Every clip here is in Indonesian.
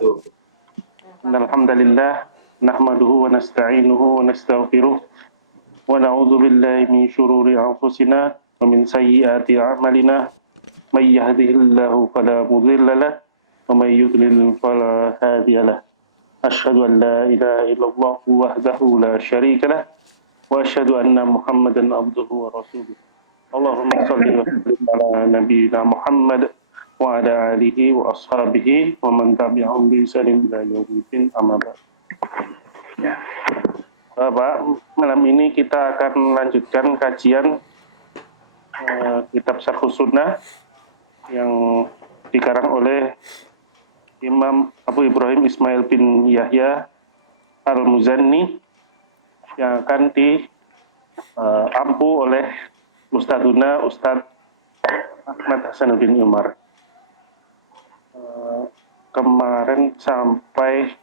wabarakatuh. Alhamdulillah nahmaduhu wa nasta'inuhu wa nastaghfiruh wa na'udzu billahi min syururi anfusina wa min sayyiati a'malina may yahdihillahu fala mudilla lahu wa may yudlil fala hadiya lahu. Asyhadu an la ilaha illallah wahdahu la syarika lahu wa asyhadu anna Muhammadan abduhu wa rasuluh. Allahumma shalli wa sallim ala nabiyyina Muhammad wa ala alihi wa ashabihi wa man tabi'ahum bi ihsanin ila yaumil amma ba'd. Ya. Bapak, malam ini kita akan melanjutkan kajian kitab Syarhus Sunnah yang dikarang oleh Imam Abu Ibrahim Ismail bin Yahya Al-Muzanni yang akan diampu oleh Ustadzuna Ustadz Ahmad Hasanuddin Umar. Kemarin sampai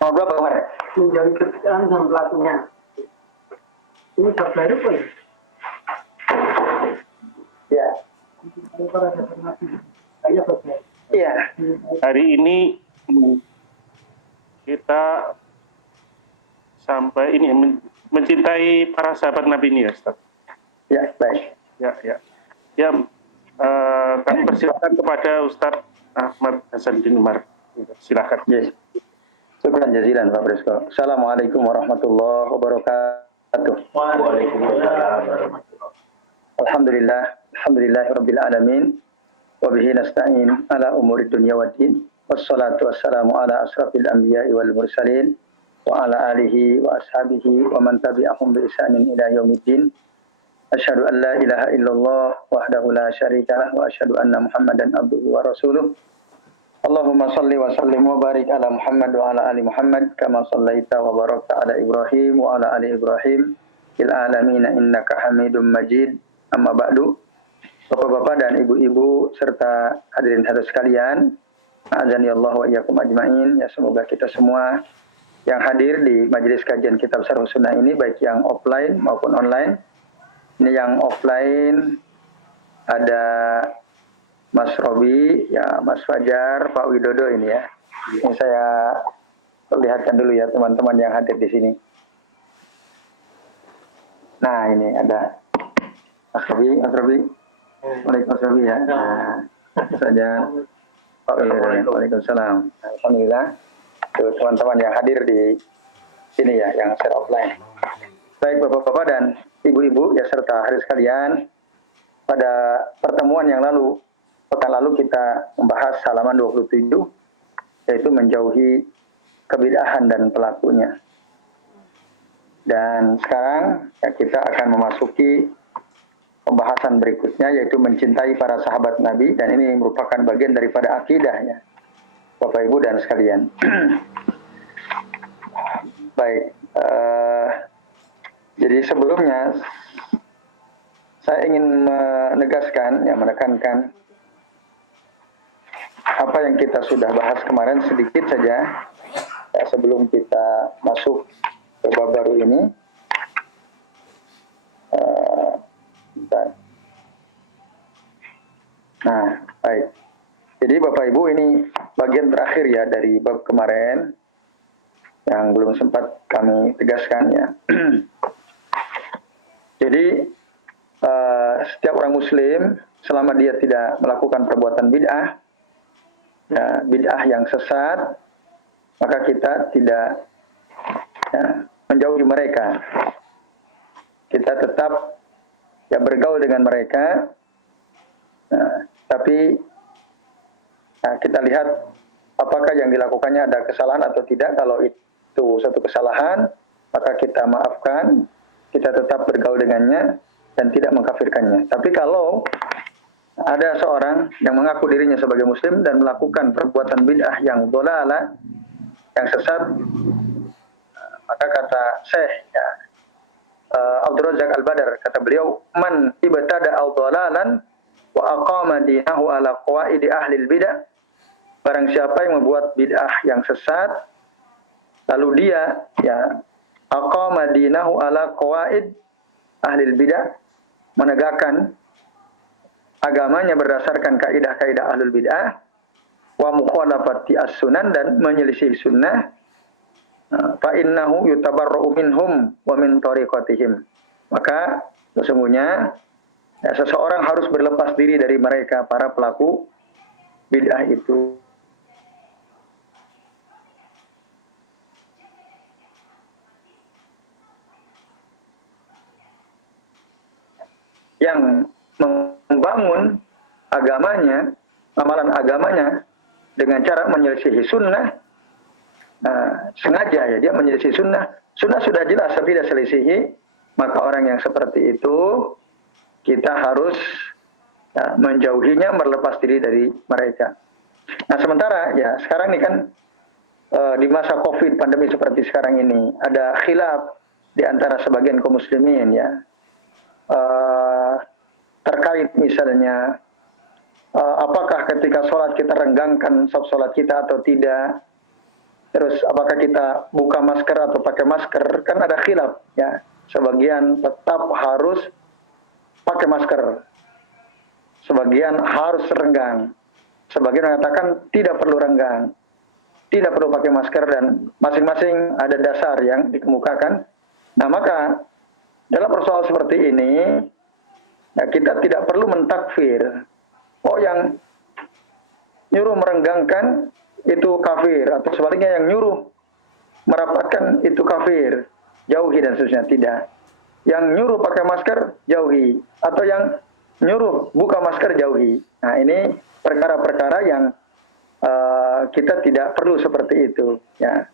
berapa kemarin? Menjauhi kerjaan dan pelakunya. Ini baru pun. Ya. Iya. Hari ini kita sampai ini mencintai para sahabat Nabi ini ya, Ustaz. Ya, baik. Ya. Kami persilakan kepada Ustadz Ahmad Hasanuddin Umar. Silakan. Yes. Syukran jazilan Pak Presko. Assalamualaikum warahmatullahi wabarakatuh. Waalaikumsalam. Alhamdulillahirabbil alamin. Wa bihi nasta'in ala umuri dunya waddin. Wassalatu wassalamu ala asrafil anbiya'i wal mursalin wa ala alihi wa ashabihi wa man tabi'ahum bi ihsanin ila yaumiddin. Asyhadu an la ilaha illallah wahdahu la syarika lah wa asyhadu anna Muhammadan abduhu wa rasuluh. Allahumma salli wa sallim wa barik ala Muhammad wa ala ali Muhammad kama sallaita wa barakta ala Ibrahim wa ala ali Ibrahim fil alamin innaka Hamidum Majid. Amma ba'du. Bapak-bapak dan ibu-ibu serta hadirin hadis sekalian, azani Allah wa iyyakum ajmain. Ya, semoga kita semua yang hadir di majelis kajian kitab Syarhus Sunnah ini baik yang offline maupun online. Ini yang offline ada Mas Robi, ya Mas Fajar, Pak Widodo ini ya. Ini saya perlihatkan dulu ya teman-teman yang hadir di sini. Nah ini ada Mas Robi. Waalaikumsalam ya. Nah, saja. Pak Widodo. Waalaikumsalam. Alhamdulillah. Tuh, teman-teman yang hadir di sini ya, yang secara offline. Baik Bapak-bapak dan Ibu-ibu ya serta hadirin sekalian, pada pertemuan yang lalu, pekan lalu kita membahas halaman 27, yaitu menjauhi kebid'ahan dan pelakunya. Dan sekarang ya, kita akan memasuki pembahasan berikutnya, yaitu mencintai para sahabat Nabi, dan ini merupakan bagian daripada akidahnya, Bapak Ibu dan sekalian. Baik. Jadi sebelumnya saya ingin menegaskan, ya menekankan apa yang kita sudah bahas kemarin sedikit saja ya, sebelum kita masuk ke bab baru ini. Nah, baik. Jadi Bapak Ibu ini bagian terakhir ya dari bab kemarin yang belum sempat kami tegaskan ya. Jadi setiap orang Muslim selama dia tidak melakukan perbuatan bid'ah, ya, bid'ah yang sesat, maka kita tidak ya, menjauhi mereka. Kita tetap ya bergaul dengan mereka, tapi ya, kita lihat apakah yang dilakukannya ada kesalahan atau tidak. Kalau itu satu kesalahan, maka kita maafkan. Kita tetap bergaul dengannya dan tidak mengkafirkannya. Tapi kalau ada seorang yang mengaku dirinya sebagai Muslim dan melakukan perbuatan bid'ah yang dhalalah, yang sesat, maka kata Syekh ya, Abdul Razak Al-Badar, kata beliau, man ibtada al-dhalalan wa aqama dinahu ala qawaidi ahli al-bid'ah, barang siapa yang membuat bid'ah yang sesat, lalu dia ya aqama dinahu ala qawaid ahli bidah, menegakkan agamanya berdasarkan kaidah-kaidah ahlul bidah, wa mukhalafati as-sunan dan menyelisih sunnah, fa innahu yutabarra'u minhum wa min tariqatihim. Maka sesungguhnya ya, seseorang harus berlepas diri dari mereka para pelaku bid'ah itu. Yang membangun agamanya, amalan agamanya dengan cara menyelisihi sunnah, sengaja ya dia menyelisihi sunnah. Sunnah sudah jelas tapi dia selisihi, maka orang yang seperti itu kita harus menjauhinya, berlepas diri dari mereka. Nah sementara ya sekarang ini kan di masa COVID pandemi seperti sekarang ini ada khilaf di antara sebagian kaum muslimin ya. Terkait misalnya apakah ketika sholat kita renggangkan saf sholat kita atau tidak, terus apakah kita buka masker atau pakai masker, kan ada khilaf ya. Sebagian tetap harus pakai masker, sebagian harus renggang, sebagian mengatakan tidak perlu renggang, tidak perlu pakai masker, dan masing-masing ada dasar yang dikemukakan. Nah maka dalam persoalan seperti ini, ya kita tidak perlu mentakfir. Oh yang nyuruh merenggangkan itu kafir, atau sebaliknya yang nyuruh merapatkan itu kafir, jauhi dan seterusnya. Tidak. Yang nyuruh pakai masker, jauhi. Atau yang nyuruh buka masker, jauhi. Nah ini perkara-perkara yang kita tidak perlu seperti itu. Ya.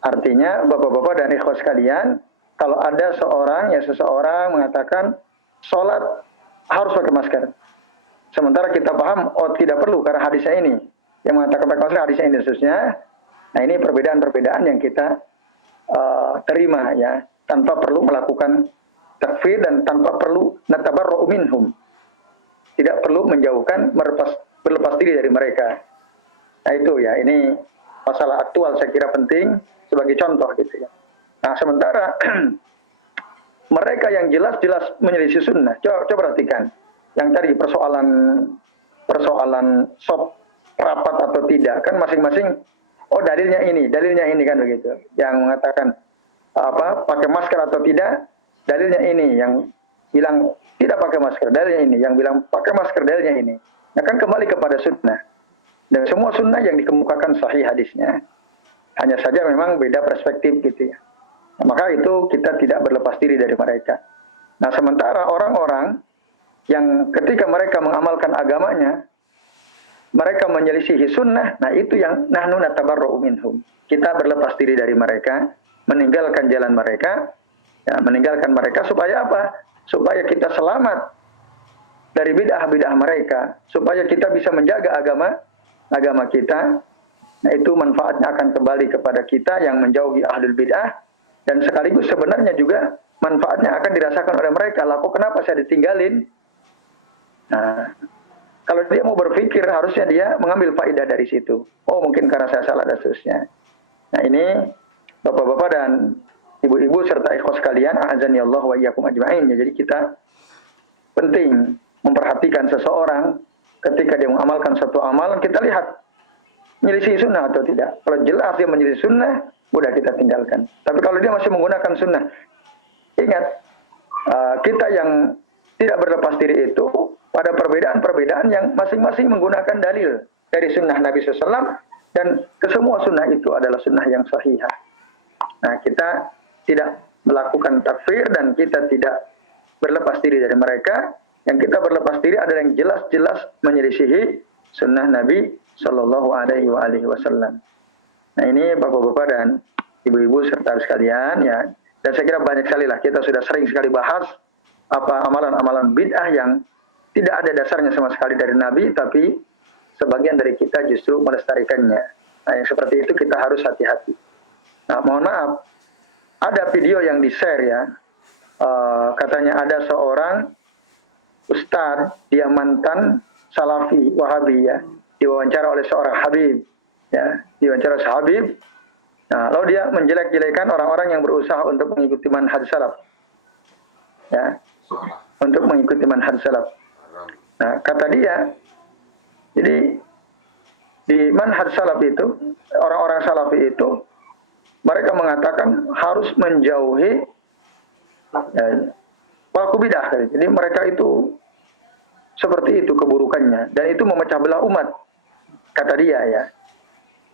Artinya bapak-bapak dan ikhwas sekalian, kalau ada seseorang mengatakan sholat harus pakai masker, sementara kita paham oh tidak perlu karena hadisnya ini yang mengatakan pakai masker, hadisnya ini khususnya. Nah ini perbedaan-perbedaan yang kita terima ya, tanpa perlu melakukan takfir dan tanpa perlu natabarra'u minhum, tidak perlu menjauhkan, berlepas diri dari mereka. Nah itu ya, ini masalah aktual saya kira penting sebagai contoh gitu ya. Nah sementara mereka yang jelas-jelas menyelisih sunnah, coba perhatikan yang tadi persoalan sop rapat atau tidak, kan masing-masing oh dalilnya ini kan begitu. Yang mengatakan pakai masker atau tidak, dalilnya ini. Yang bilang tidak pakai masker, dalilnya ini. Yang bilang pakai masker, dalilnya ini. Nah kan kembali kepada sunnah, dan semua sunnah yang dikemukakan sahih hadisnya. Hanya saja memang beda perspektif gitu ya. Nah, maka itu kita tidak berlepas diri dari mereka. Nah sementara orang-orang yang ketika mereka mengamalkan agamanya, mereka menyelisihi sunnah, nah itu yang nahnu natabarra'u minhum. Kita berlepas diri dari mereka, meninggalkan jalan mereka, ya, meninggalkan mereka supaya apa? Supaya kita selamat dari bid'ah-bid'ah mereka, supaya kita bisa menjaga agama kita. Nah itu manfaatnya akan kembali kepada kita yang menjauhi ahlul bid'ah, dan sekaligus sebenarnya juga manfaatnya akan dirasakan oleh mereka. Lah kok kenapa saya ditinggalin? Nah, kalau dia mau berpikir harusnya dia mengambil faedah dari situ. Oh mungkin karena saya salah dan seterusnya. Nah ini bapak-bapak dan ibu-ibu serta ikhwas sekalian, a'azani Allah wa iyyakum ajma'in. Jadi kita penting memperhatikan seseorang ketika dia mengamalkan suatu amalan, kita lihat menyelisih sunnah atau tidak. Kalau jelas dia menyelisih sunnah, udah kita tinggalkan. Tapi kalau dia masih menggunakan sunnah, ingat kita yang tidak berlepas diri itu pada perbedaan-perbedaan yang masing-masing menggunakan dalil dari sunnah Nabi SAW, dan kesemua sunnah itu adalah sunnah yang sahihah. Nah kita tidak melakukan takfir dan kita tidak berlepas diri dari mereka. Yang kita berlepas diri adalah yang jelas-jelas menyelisihi sunnah Nabi Sallallahu Alaihi Wasallam. Nah ini bapak-bapak dan ibu-ibu serta sekalian ya, dan saya kira banyak sekali lah kita sudah sering sekali bahas apa amalan-amalan bid'ah yang tidak ada dasarnya sama sekali dari Nabi, tapi sebagian dari kita justru melestarikannya. Nah yang seperti itu kita harus hati-hati. Nah mohon maaf, ada video yang di-share ya, katanya ada seorang ustadz, dia mantan salafi wahabi ya, diwawancara oleh seorang habib ya, diwawancara oleh habib. Nah lalu dia menjelek-jelekan orang-orang yang berusaha untuk mengikuti manhaj salaf ya, untuk mengikuti manhaj salaf. Nah kata dia, jadi di manhaj salaf itu, orang-orang salafi itu mereka mengatakan harus menjauhi pelaku bidah. Jadi mereka itu seperti itu keburukannya, dan itu memecah belah umat, kata dia ya.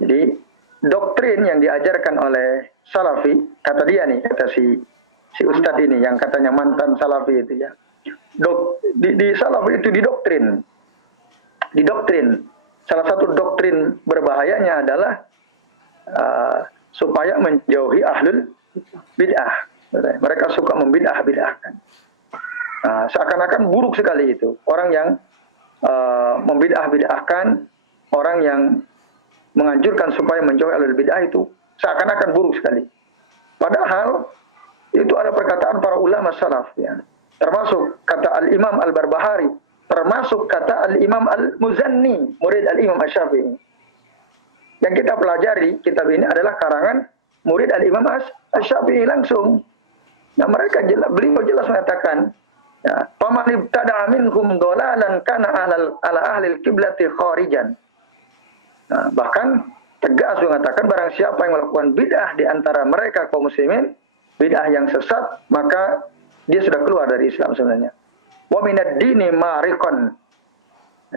Jadi doktrin yang diajarkan oleh salafi, kata dia nih, kata si ustadz ini yang katanya mantan salafi itu ya. Di salafi itu didoktrin. Salah satu doktrin berbahayanya adalah supaya menjauhi ahlul bid'ah. Mereka suka membid'ah-bid'ahkan. Seakan-akan buruk sekali itu. Orang yang membid'ah-bid'ahkan, orang yang menganjurkan supaya menjauhi ahlul bid'ah itu seakan-akan buruk sekali. Padahal itu ada perkataan para ulama salaf ya. Termasuk kata Al-Imam Al-Barbahari, termasuk kata Al-Imam Al-Muzanni, murid Al-Imam Asy-Syafi'i. Yang kita pelajari kitab ini adalah karangan murid Al-Imam Asy-Syafi'i langsung. Nah, beliau jelas mengatakan, ya, "Faman ibtada'a minhum dhalalan kana ala ahli al-qiblati kharijan." Nah, bahkan tegas mengatakan barang siapa yang melakukan bid'ah di antara mereka kaum muslimin, bid'ah yang sesat, maka dia sudah keluar dari Islam sebenarnya. Wa minad dini mariqan.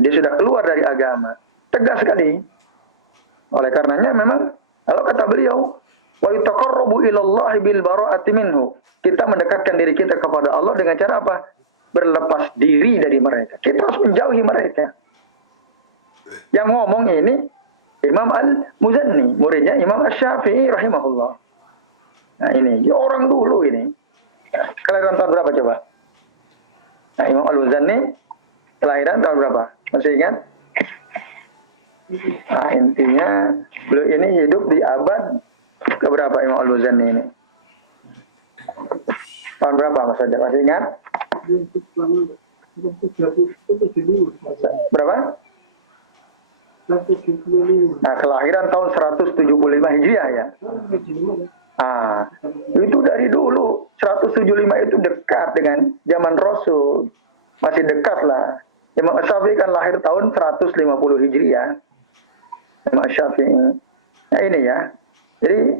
Dia sudah keluar dari agama. Tegas sekali. Oleh karenanya memang kalau kata beliau, wa yataqarrabu ilallahi bil bara'ati minhu. Kita mendekatkan diri kita kepada Allah dengan cara apa? Berlepas diri dari mereka. Kita harus menjauhi mereka. Yang ngomong ini Imam Al-Muzanni, muridnya Imam Asy-Syafi'i rahimahullah. Nah ini, orang dulu ini. Kelahiran tahun berapa coba? Nah, Imam Al-Muzanni kelahiran tahun berapa? Masih ingat? Nah, intinya beliau ini hidup di abad keberapa Imam Al-Muzanni ini? Tahun berapa Mas Ojak? Masih ingat? Berapa? Nah, kelahiran tahun 175 Hijriah ya. Itu dari dulu 175 itu dekat dengan zaman Rasul, masih dekat lah. Imam Asy-Syafi'i kan lahir tahun 150 Hijriah. Imam Asy-Syafi'i. Nah ini ya. Jadi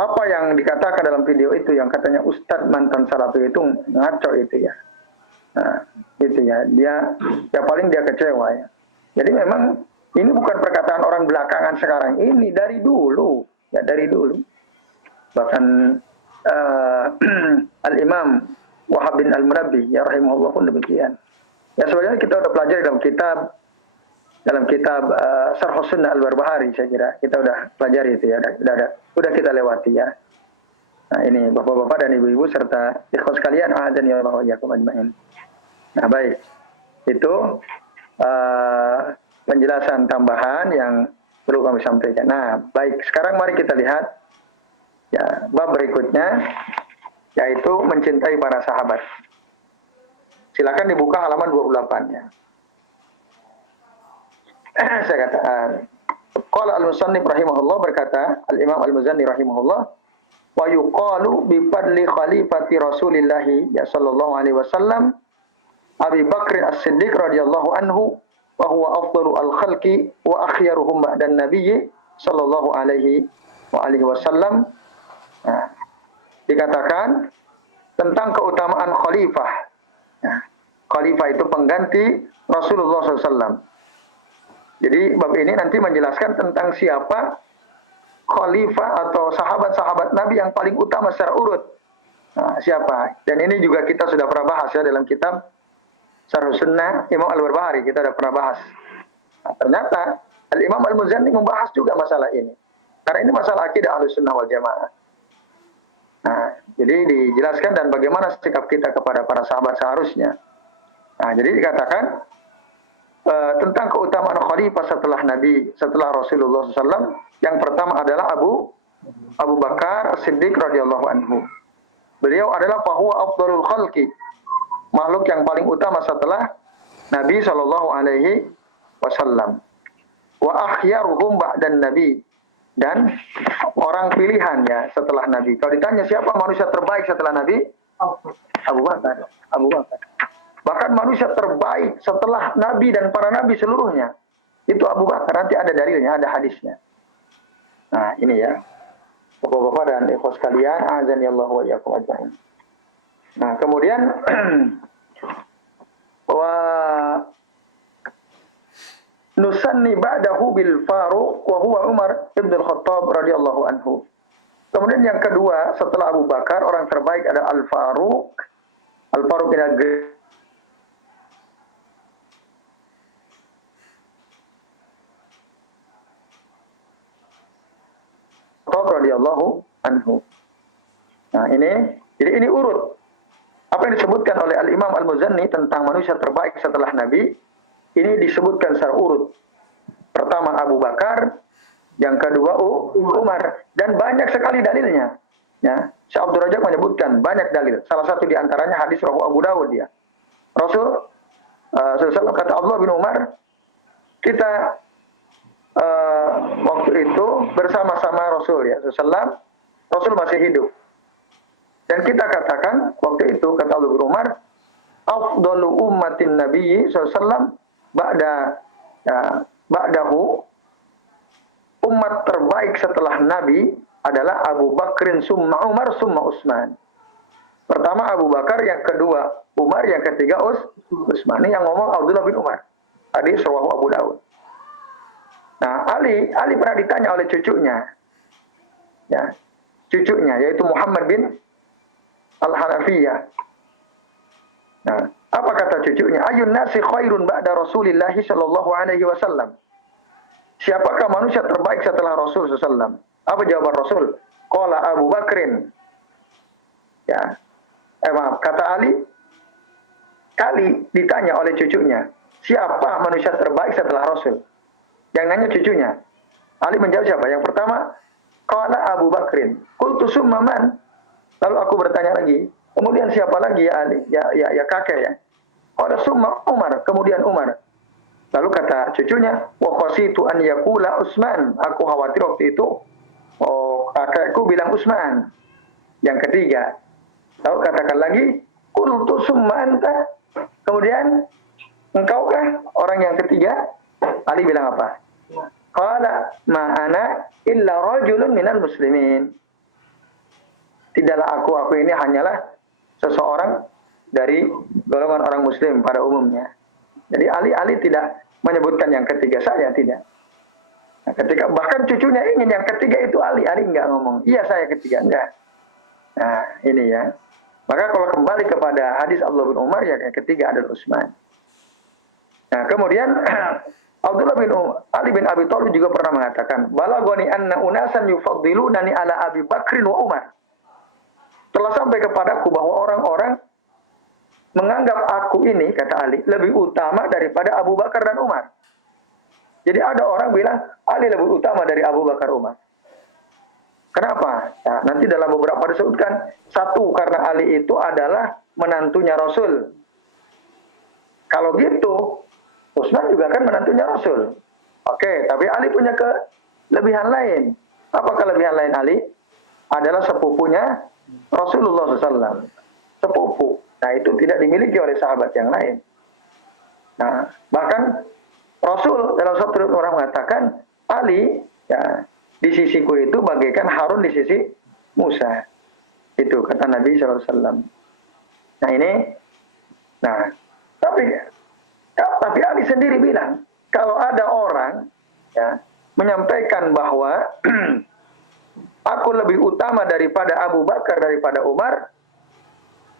apa yang dikatakan dalam video itu yang katanya Ustadz mantan salafi itu ngaco itu ya. Nah itu ya. Dia paling dia kecewa ya. Jadi memang ini bukan perkataan orang belakangan sekarang. Ini dari dulu ya, dari dulu. Bahkan Al-Imam Wahab bin Al-Munabbi ya rahimahullah pun demikian. Ya sebenarnya kita sudah pelajari dalam kitab Syarh Sunnah Al-Barbahari, saya kira kita sudah pelajari itu ya, sudah kita lewati ya. Nah ini bapak-bapak dan ibu-ibu serta ikhwan sekalian, a'adzani Allah wa iyyakum ajmain. Nah baik, itu penjelasan tambahan yang perlu kami sampaikan. Nah baik, sekarang mari kita lihat ya bab berikutnya, yaitu mencintai para sahabat. Silakan dibuka halaman 28 ya. Saya kata, qala al-musannif rahimahullah, berkata al-Imam al-Muzanni rahimahullah, wa yuqalu bi fadli khalifati Rasulillah ya sallallahu alaihi wasallam Abi Bakr As-Siddiq radhiyallahu anhu wa huwa afdalu al-khalqi wa akhyaruhum ba'dan nabiyyi sallallahu alaihi wasallam. Nah, dikatakan tentang keutamaan khalifah. Nah, khalifah itu pengganti Rasulullah SAW. Jadi bab ini nanti menjelaskan tentang siapa khalifah atau sahabat-sahabat Nabi yang paling utama secara urut. Nah, siapa? Dan ini juga kita sudah pernah bahas ya dalam kitab Syarh Sunnah Imam Al-Barbahari, kita sudah pernah bahas. Nah, ternyata Al-Imam Al-Muzanni membahas juga masalah ini. Karena ini masalah akidah Ahlussunnah wal Jamaah. Nah, jadi dijelaskan dan bagaimana sikap kita kepada para sahabat seharusnya. Nah, jadi dikatakan tentang keutamaan khalifah setelah Nabi, setelah Rasulullah SAW, yang pertama adalah Abu Bakar As-Siddiq radhiyallahu anhu. Beliau adalah fahuwa afdalul khalqi, makhluk yang paling utama setelah Nabi sallallahu alaihi wasallam. Wa akhyaruhum ba'dan Nabi, dan orang pilihan ya setelah Nabi. Kalau ditanya siapa manusia terbaik setelah Nabi? Abu Bakar. Bahkan manusia terbaik setelah Nabi dan para Nabi seluruhnya. itu Abu Bakar, nanti ada dalilnya, ada hadisnya. Nah, ini ya. Bapak-bapak dan ikhwas sekalian, azani Allah wa iyyakum ajmain. Nah, kemudian wa nusanni ba'dahu bil Faruq wa huwa Umar ibn al-Khattab radhiyallahu anhu. Kemudian yang kedua setelah Abu Bakar, orang terbaik adalah Al-Faruq. Al-Faruq ini radhiyallahu anhu. Nah, jadi ini urut. Apa yang disebutkan oleh Al-Imam Al-Muzanni tentang manusia terbaik setelah Nabi, ini disebutkan secara urut. Pertama Abu Bakar, yang kedua Umar, dan banyak sekali dalilnya. Ya, Syekh Abdul Razak menyebutkan banyak dalil. Salah satu di antaranya hadis rawahu Abu Dawud ya. Rasul SAW kata Abdullah bin Umar, kita waktu itu bersama-sama Rasul ya SAW, Rasul masih hidup. Dan kita katakan waktu itu kata Abdullah bin Umar, afdalu ummatin Nabi SAW ba'dahu, umat terbaik setelah Nabi adalah Abu Bakrin summa Umar summa Utsman. Pertama Abu Bakar, yang kedua Umar, yang ketiga Utsman. Ini yang ngomong Abdullah bin Umar. Hadis rawahu Abu Dawud. Nah, Ali pernah ditanya oleh cucunya. Ya, cucunya yaitu Muhammad bin Al-Hanafiyah. Nah, apa kata cucunya? Ayun nasi khairun ba'da Rasulillah sallallahu alaihi wasallam. Siapakah manusia terbaik setelah Rasul sallallahu? Apa jawaban Rasul? Qala Abu Bakrin. Ya. Kata Ali ditanya oleh cucunya, siapa manusia terbaik setelah Rasul? Yang nanya cucunya. Ali menjawab siapa? Yang pertama, qala Abu Bakrin. Qultu summa man? Lalu aku bertanya lagi, kemudian siapa lagi ya Ali? Ya kakek ya. Qala summa Umar, kemudian Umar. Lalu kata cucunya, wa qasitu an yaqula Utsman. Aku khawatir waktu itu kakekku bilang Utsman. Yang ketiga. Lalu katakan lagi, qultu summa anta. Kemudian engkaukah orang yang ketiga? Ali bilang apa? Qala ma ana illa rajulun minal muslimin. Tidaklah aku ini hanyalah seseorang dari golongan orang muslim pada umumnya. Jadi Ali tidak menyebutkan yang ketiga, saya tidak. Nah, ketika bahkan cucunya ingin yang ketiga itu Ali enggak ngomong, iya saya ketiga, enggak. Nah, ini ya. Maka kalau kembali kepada hadis Abdullah bin Umar, yang ketiga adalah Utsman. Nah, kemudian Ali bin Abi Thalib juga pernah mengatakan, balagoni anna unasan yufaddilunani ala Abi Bakrin wa Umar. Telah sampai kepadaku bahwa orang-orang menganggap aku ini, kata Ali, lebih utama daripada Abu Bakar dan Umar. Jadi ada orang bilang, Ali lebih utama dari Abu Bakar Umar. Kenapa? Nah, nanti dalam beberapa disebutkan, satu, karena Ali itu adalah menantunya Rasul. Kalau gitu, Utsman juga kan menantunya Rasul. Oke, tapi Ali punya kelebihan lain. Apa kelebihan lain Ali? Adalah sepupunya Rasulullah SAW. Sepupu. Nah, itu tidak dimiliki oleh sahabat yang lain. Nah, bahkan Rasul dalam satu orang mengatakan, Ali, ya, di sisiku itu bagaikan Harun di sisi Musa. Itu kata Nabi SAW. Nah, tapi Ali sendiri bilang, kalau ada orang ya menyampaikan bahwa aku lebih utama daripada Abu Bakar daripada Umar,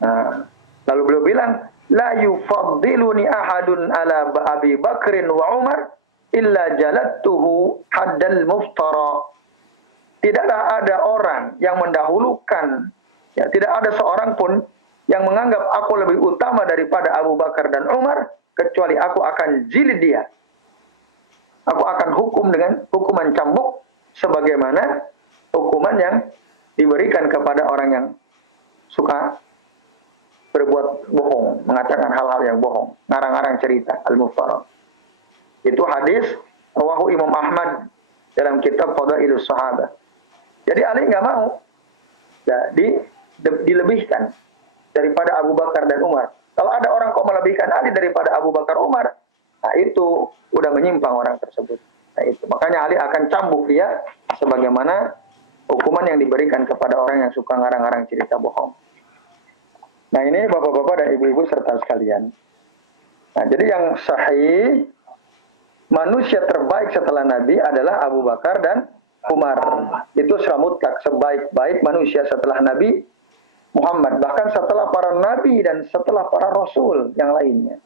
nah, lalu beliau bilang, la yufaddiluni ahadun ala Abi Bakrin wa Umar illa jalattuhu haddal muftara. Tidaklah ada orang yang mendahulukan, ya, tidak ada seorang pun yang menganggap aku lebih utama daripada Abu Bakar dan Umar, kecuali aku akan jilid dia. Aku akan hukum dengan hukuman cambuk sebagaimana hukuman yang diberikan kepada orang yang suka berbuat bohong, mengatakan hal-hal yang bohong, ngarang-ngarang cerita, al-muftara. Itu hadis rawahu Imam Ahmad dalam kitab Fadailus Sahabah. Jadi Ali nggak mau ya, dilebihkan daripada Abu Bakar dan Umar. Kalau ada orang kok melebihkan Ali daripada Abu Bakar Umar, Nah itu udah menyimpang orang tersebut. Nah itu makanya Ali akan cambuk dia sebagaimana hukuman yang diberikan kepada orang yang suka ngarang-ngarang cerita bohong. Nah ini bapak-bapak dan ibu-ibu serta sekalian. Nah jadi yang sahih, manusia terbaik setelah Nabi adalah Abu Bakar dan Umar. Itu secara mutlak sebaik-baik manusia setelah Nabi Muhammad. Bahkan setelah para Nabi dan setelah para Rasul yang lainnya.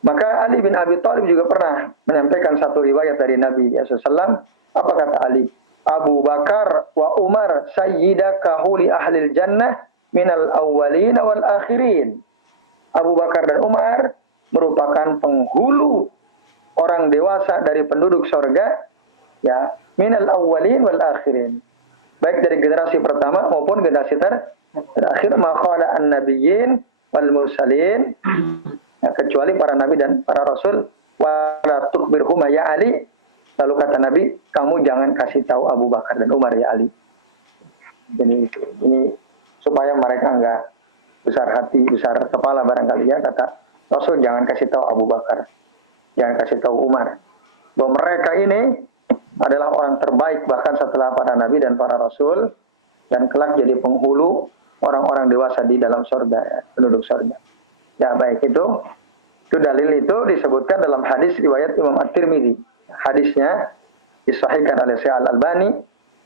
Maka Ali bin Abi Thalib juga pernah menyampaikan satu riwayat dari Nabi SAW. Apa kata Ali? Abu Bakar wa Umar sayyida kahuli ahlil jannah minal awwalin wal akhirin. Abu Bakar dan Umar merupakan penghulu orang dewasa dari penduduk surga, ya, minal awwalin wal akhirin. Baik dari generasi pertama maupun generasi terakhir, maqala an-nabiyyin wal mursalin. Ya, kecuali para nabi dan para rasul, wala tukbirhum ya Ali. Lalu kata Nabi, kamu jangan kasih tahu Abu Bakar dan Umar ya Ali. Ini supaya mereka enggak besar hati, besar kepala barangkali ya, kata Rasul, jangan kasih tahu Abu Bakar, jangan kasih tahu Umar, bahwa mereka ini adalah orang terbaik bahkan setelah para nabi dan para rasul, dan kelak jadi penghulu orang-orang dewasa di dalam surga, ya, penduduk surga. Ya baik, itu dalil itu disebutkan dalam hadis riwayat Imam At-Tirmidzi. Hadisnya disahihkan oleh Syekh Al-Albani.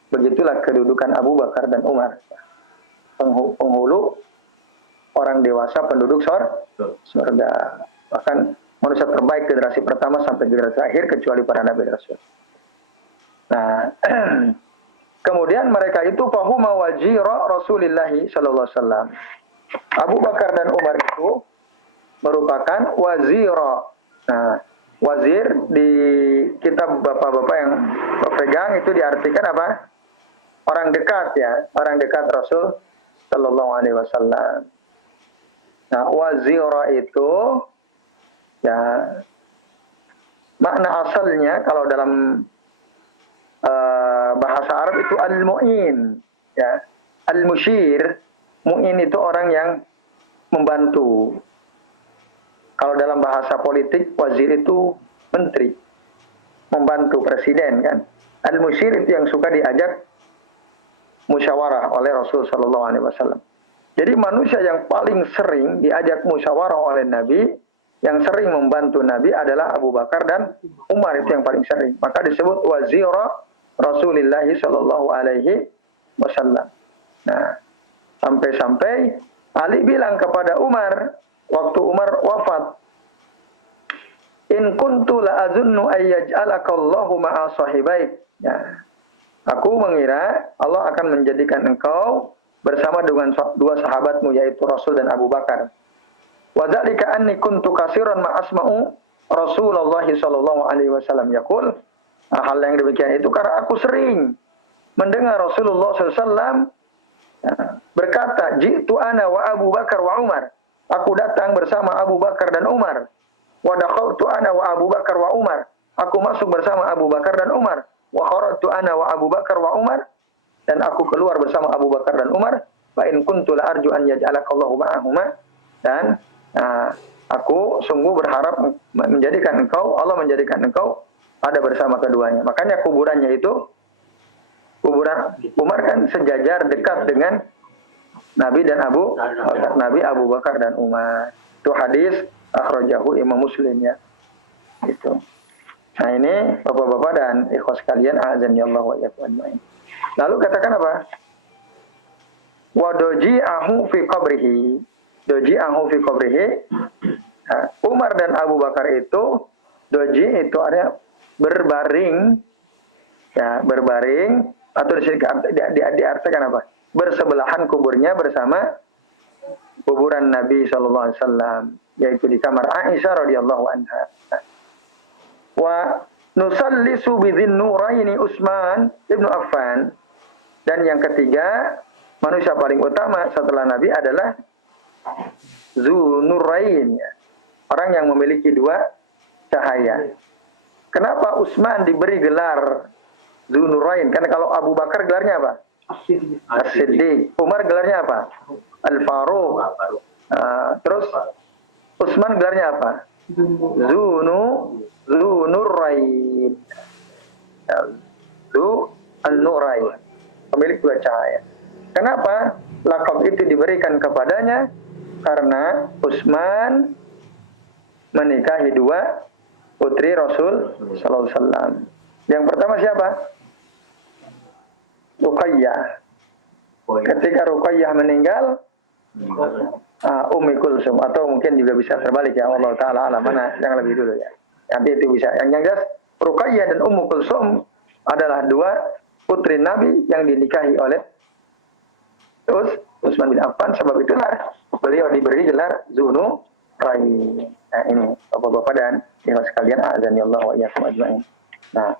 Begitulah kedudukan Abu Bakar dan Umar, penghulu orang dewasa penduduk surga. Bahkan manusia terbaik generasi pertama sampai generasi akhir kecuali para nabi dan rasul. Nah, kemudian mereka itu fahuma wajira Rasulullah sallallahu alaihi wasallam. Abu Bakar dan Umar itu merupakan wazira. Nah, wazir di kitab bapak-bapak yang berpegang itu diartikan apa? Orang dekat ya, orang dekat Rasul sallallahu alaihi wasallam. Nah, wazira itu ya makna asalnya kalau dalam bahasa Arab itu al-mu'in, ya. Al-musyir, mu'in itu orang yang membantu. Kalau dalam bahasa politik, wazir itu menteri, membantu presiden kan. Al-musyir itu yang suka diajak musyawarah oleh Rasul sallallahu alaihi wasallam. Jadi manusia yang paling sering diajak musyawarah oleh Nabi, yang sering membantu Nabi adalah Abu Bakar dan Umar, itu yang paling sering. Maka disebut wazira Rasulullah sallallahu alaihi wasallam. Nah, sampai-sampai Ali bilang kepada Umar waktu Umar wafat, "In kuntu la azunnu ay yaj'alaka Allahu ma'a sahibaik." Ya. Aku mengira Allah akan menjadikan engkau bersama dengan dua sahabatmu, yaitu Rasul dan Abu Bakar. Wa dzalika anni kuntu katsiran ma asma'u Rasulullah sallallahu alaihi wasallam yaqul. Hal yang demikian itu karena aku sering mendengar Rasulullah SAW berkata, "Jitu ana wa Abu Bakar wa Umar." Aku datang bersama Abu Bakar dan Umar. Wa dakhaltu ana wa Abu Bakar wa Umar. Aku masuk bersama Abu Bakar dan Umar. Wa kharajtu ana wa Abu Bakar wa Umar. Dan aku keluar bersama Abu Bakar dan Umar. Fa in kuntu la arju an yaj'alakallahu ma'ahuma. Dan aku sungguh berharap Allah menjadikan engkau ada bersama keduanya. Makanya kuburannya itu, kuburan Umar kan sejajar dekat dengan Nabi dan Abu Bakar. Nabi, Abu Bakar dan Umar. Itu hadis akhrajahu Imam Muslim ya. Itu. Nah ini bapak-bapak dan ikhwas sekalian, a'azanillahu wa iyyakum ajmain. Lalu katakan apa? Wa doji'ahu fi qabrihi. Doji'ahu fi qabrihi. Nah, Umar dan Abu Bakar itu, doji itu ada berbaring, ya, berbaring, atau di sini diartikan apa? Bersebelahan kuburnya bersama kuburan Nabi sallallahu alaihi wasallam, yaitu di kamar Aisyah radhiyallahu anha. Wa nusallisu bidzin nuraini Utsman ibnu Affan. Dan yang ketiga, manusia paling utama setelah Nabi adalah Dzunurain, ya. Orang yang memiliki dua cahaya. Kenapa Utsman diberi gelar Dzunurain? Karena kalau Abu Bakar gelarnya apa? As-Siddiq. Umar gelarnya apa? Al-Faruq. Terus Utsman gelarnya apa? Zunurain. Ya, Zu An-Nurain, pemilik dua cahaya. Kenapa lakab itu diberikan kepadanya? Karena Utsman menikahi dua putri Rasul sallallahu alaihi wasallam. Yang pertama siapa? Ruqayyah. Ketika Ruqayyah meninggal, Ummi Kulsum, atau mungkin juga bisa terbalik ya, Allah taala alam, mana yang lebih dulu ya. Nanti itu bisa. Yang jelas Ruqayyah dan Ummu Kulsum adalah dua putri Nabi yang dinikahi oleh Utsman bin Affan. Sebab itulah beliau diberi gelar Zunurain. Nah, ini Bapak-bapak dan ibu sekalian, azanillah wa iyyakum ajmain. Nah,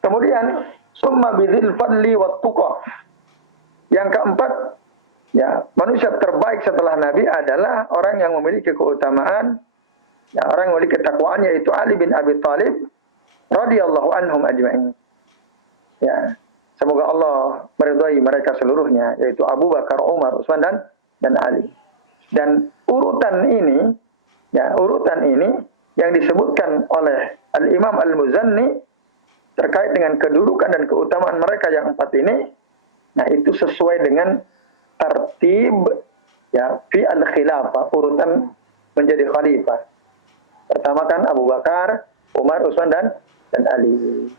kemudian summa bidzil fadli wat tuqa. Yang keempat, ya, manusia terbaik setelah Nabi adalah orang yang memiliki keutamaan, ya, orang yang memiliki ketakwaan, yaitu Ali bin Abi Thalib radhiyallahu anhum ajma'in. Ya, semoga Allah meridhai mereka seluruhnya, yaitu Abu Bakar, Umar, Utsman dan Ali. Dan urutan ini yang disebutkan oleh Al-Imam Al-Muzanni terkait dengan kedudukan dan keutamaan mereka yang empat ini, nah itu sesuai dengan tertib, ya, fi al-khilafah, urutan menjadi khalifah. Pertama kan Abu Bakar, Umar, Utsman dan Ali.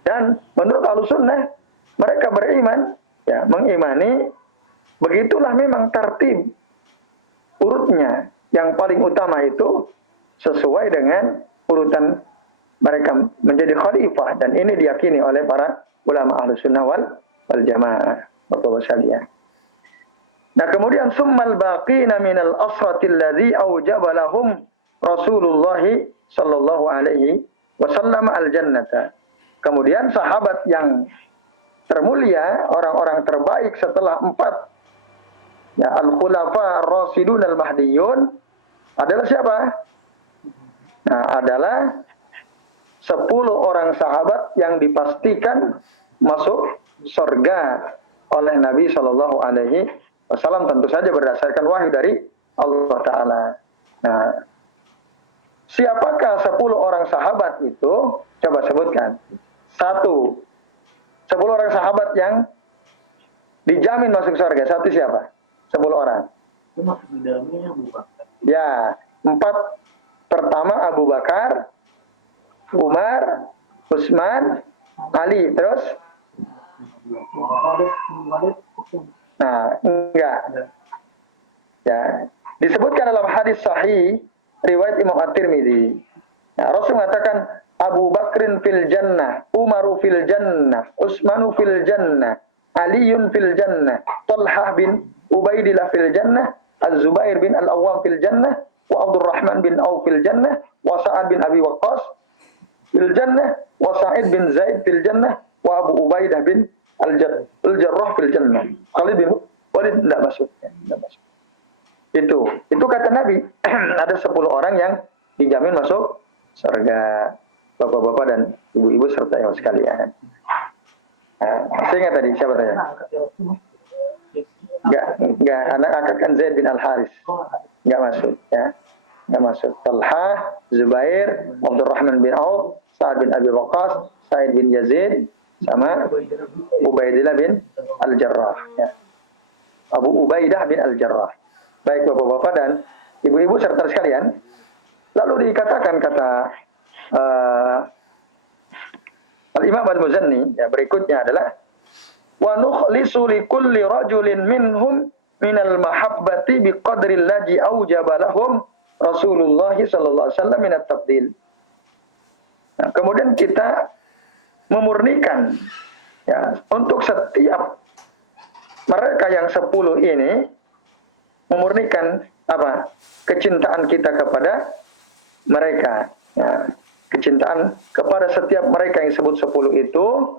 Dan menurut Ahlussunnah, mereka beriman, ya, mengimani begitulah memang tertib urutnya. Yang paling utama itu sesuai dengan urutan mereka menjadi khalifah, dan ini diyakini oleh para ulama Ahlussunnah wal Jamaah. Bapak-bapak sekalian. Nah, kemudian summal baqina minal asratil ladzi aujaba lahum Rasulullah sallallahu alaihi wasallam al-jannata. Kemudian sahabat yang termulia, orang-orang terbaik setelah empat, ya, al-khulafa ar-rasyidun al-mahdiyun adalah siapa? Nah, adalah 10 orang sahabat yang dipastikan masuk surga oleh Nabi Shallallahu Alaihi Wasallam, tentu saja berdasarkan wahyu dari Allah Taala. Nah, siapakah 10 orang sahabat itu? Coba sebutkan. 1. 10 orang sahabat yang dijamin masuk surga. 1 siapa? 10 orang. Ya, 4. Pertama Abu Bakar, Umar, Utsman, Ali, terus? Nah, enggak. Ya, disebutkan dalam hadis sahih riwayat Imam At-Tirmidzi. Nah, Rasul mengatakan Abu Bakrin fil jannah, Umaru fil jannah, Utsmanu fil jannah, Aliun fil jannah, Talhah bin Ubaidillah fil jannah, Az-Zubair bin Al-Awwam fil jannah, wa Abdurrahman bin Auf fil jannah, wa Sa'ad bin Abi Waqqas fil jannah, wa Sa'id bin Zaid fil jannah, wa Abu Ubaidah bin Al-Jarrah fil jannah. Khalid bin Walid tidak masuk. Itu kata Nabi. Ada 10 orang yang dijamin masuk surga. Bapak-bapak dan ibu-ibu serta yang sekalian. Nah, masih ingat tadi siapa tanya? Enggak, anak angkat kan Zaid bin Al-Haris. Enggak masuk, ya. Enggak masuk. Talha, Zubair, Abdurrahman bin Auf, Sa'ad bin Abi Waqqas, Sa'id bin Yazid, sama Ubaidillah bin Al-Jarrah, ya. Abu Ubaidah bin Al-Jarrah. Baik bapak-bapak dan ibu-ibu serta sekalian, lalu dikatakan kata Al-Imam Al-Muzanni, ya, berikutnya adalah wa nukhlisu li kulli rajulin minhum minal mahabbati biqadri allazi aujaba lahum Rasulullah sallallahu alaihi wasallam min at-tafdil. Nah, kemudian kita memurnikan, ya, untuk setiap mereka yang 10 ini, memurnikan apa? Kecintaan kita kepada mereka, ya. Kecintaan kepada setiap mereka yang disebut 10 itu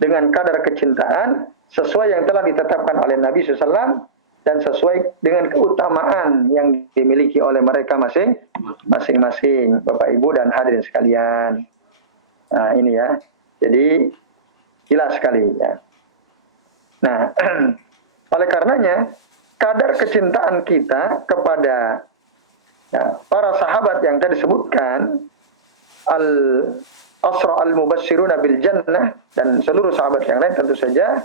dengan kadar kecintaan sesuai yang telah ditetapkan oleh Nabi SAW dan sesuai dengan keutamaan yang dimiliki oleh mereka masing-masing, Bapak Ibu dan hadirin sekalian. Nah, ini ya. Jadi jelas sekali, ya. Nah, oleh karenanya kadar kecintaan kita kepada Nah, para sahabat yang tadi disebutkan al-asra al-mubasyiruna bil jannah dan seluruh sahabat yang lain tentu saja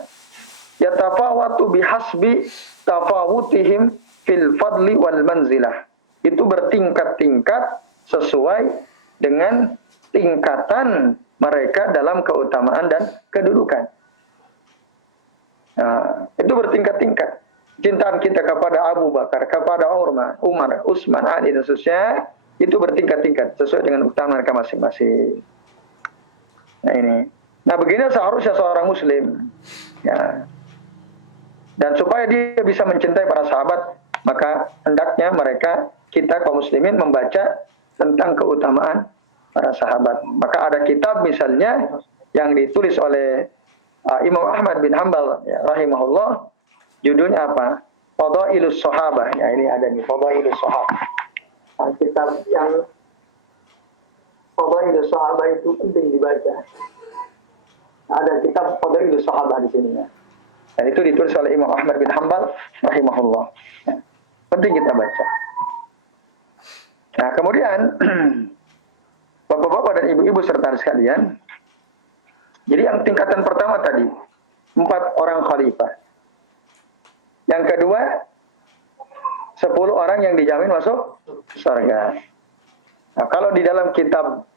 yatafawatu bihasbi tafawutihim fil fadli wal manzilah. Itu bertingkat-tingkat sesuai dengan tingkatan mereka dalam keutamaan dan kedudukan. Nah, itu bertingkat-tingkat. Cintaan kita kepada Abu Bakar, kepada Umar, Utsman, Ali dan seterusnya itu bertingkat-tingkat sesuai dengan utama mereka masing-masing. Nah ini. Nah begini seharusnya seorang Muslim. Ya. Dan supaya dia bisa mencintai para sahabat, maka hendaknya kita kaum muslimin membaca tentang keutamaan para sahabat. Maka ada kitab misalnya yang ditulis oleh Imam Ahmad bin Hanbal ya, rahimahullah, judulnya apa? Fadailus Sahabah. Ya ini ada nih Fadailus Sahabah. Nah, kitab yang Fadailus Sahabah itu penting dibaca. Ada kitab Fadailus Sahabah di sini ya. Dan itu ditulis oleh Imam Ahmad bin Hanbal rahimahullah. Ya. Penting kita baca. Nah, kemudian Bapak-bapak dan ibu-ibu serta sekalian, jadi yang tingkatan pertama tadi 4 orang khalifah. Yang kedua 10 orang yang dijamin masuk surga. Nah, kalau di dalam kitab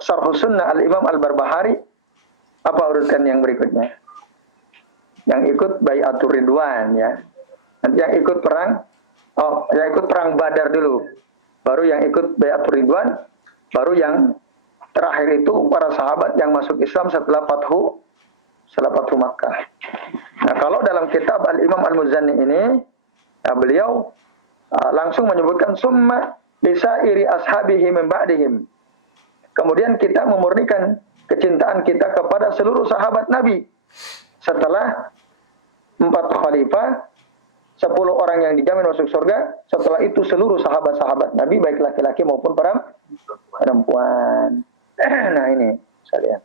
Syarhus Sunnah Al-Imam Al-Barbahari, apa urutan yang berikutnya? Yang ikut Bai'atur Ridwan ya. Nanti yang ikut perang Badar dulu. Baru yang ikut Bai'atur Ridwan, baru yang terakhir itu para sahabat yang masuk Islam setelah Fathu Makkah. Nah, kalau dalam kitab Al-Imam Al-Muzanni ini, ya, beliau langsung menyebutkan summa lisairi ashabihi min ba'dihim. Kemudian kita memurnikan kecintaan kita kepada seluruh sahabat Nabi. Setelah 4 khalifah, 10 orang yang dijamin masuk surga, setelah itu seluruh sahabat-sahabat Nabi, baik laki-laki maupun perempuan. Nah ini, sekalian.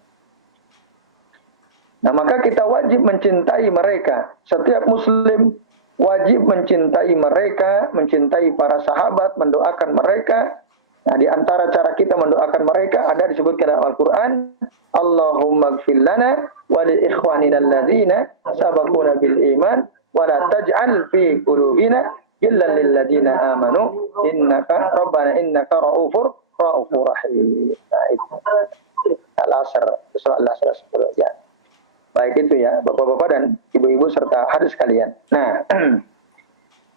Nah maka kita wajib mencintai mereka. Setiap muslim wajib mencintai mereka, mencintai para sahabat, mendoakan mereka. Nah di antara cara kita mendoakan mereka ada disebutkan dalam Al-Quran, Allahumma gfir lana wa li ikhwanina alladzina sabaquna bil iman wa la taj'al fi qulubina ghillan lil ladzina amanu innaka rabbana innaka ra'ufur rahim. Nah itu Al-Asr, surah Al-Asr 10 ya. Baik itu ya, Bapak-bapak dan ibu-ibu serta hadirin sekalian. Nah,